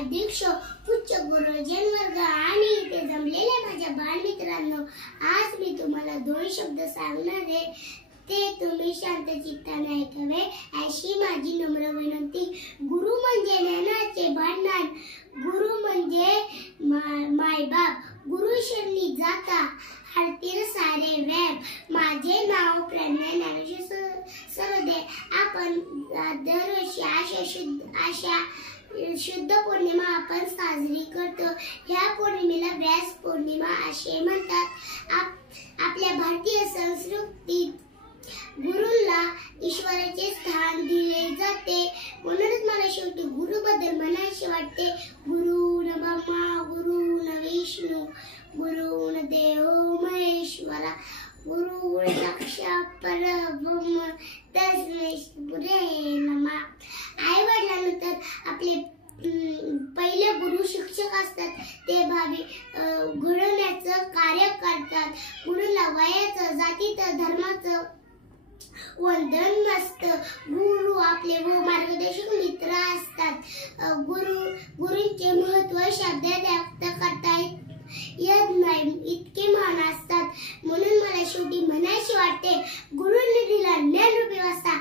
अध्यक्ष, उच्च गुरुजन वर्ग आणि इथे जमलेल्या माझ्या बालमित्रांनो, आज मी तुम्हाला 2 शब्द सांगणार आहे. ते तुम्ही शांत चित्ताने ऐकावे अशी माझी नम्र विनंती. गुरु म्हणजे ज्ञानाचे भांडार, गुरु म्हणजे मायबाप, गुरु शरणी जाता हरतील सारे व्याप. माझे नाव प्रणय ज्ञानेश्वर सरोदे. आपण दरवर्षी आषाढ शुद्ध पौर्णिमा आपण साजरी करतो. ह्या पौर्णिमेला व्यास पौर्णिमा असे म्हणतात. आपल्या भारतीय संस्कृतीत गुरुला ईश्वराचे स्थान दिले जाते. म्हणूनच मला शेवटी गुरु बद्दल म्हणायचे वाटते. गुरु न ब्रह्मा गुरु न विष्णू गुरु न देव महेश्वरा गुरु साक्षात परब्रह्म तस्मै श्री नमः. आई वडिलांनंतर आपले पहिले गुरु शिक्षक असतात. ते भावी घडवण्याचं कार्य करतात. गुरुला वयाचं, जातीचं, धर्माचं वंदन नसतं. गुरु आपले मार्गदर्शक मित्र असतात. गुरूंचे महत्व शब्दात व्यक्त करता येत नाही, इतके महान असतात. म्हणून मला शेवटी म्हणायचे वाटते, गुरुने दिला ज्ञानरूपी वारसा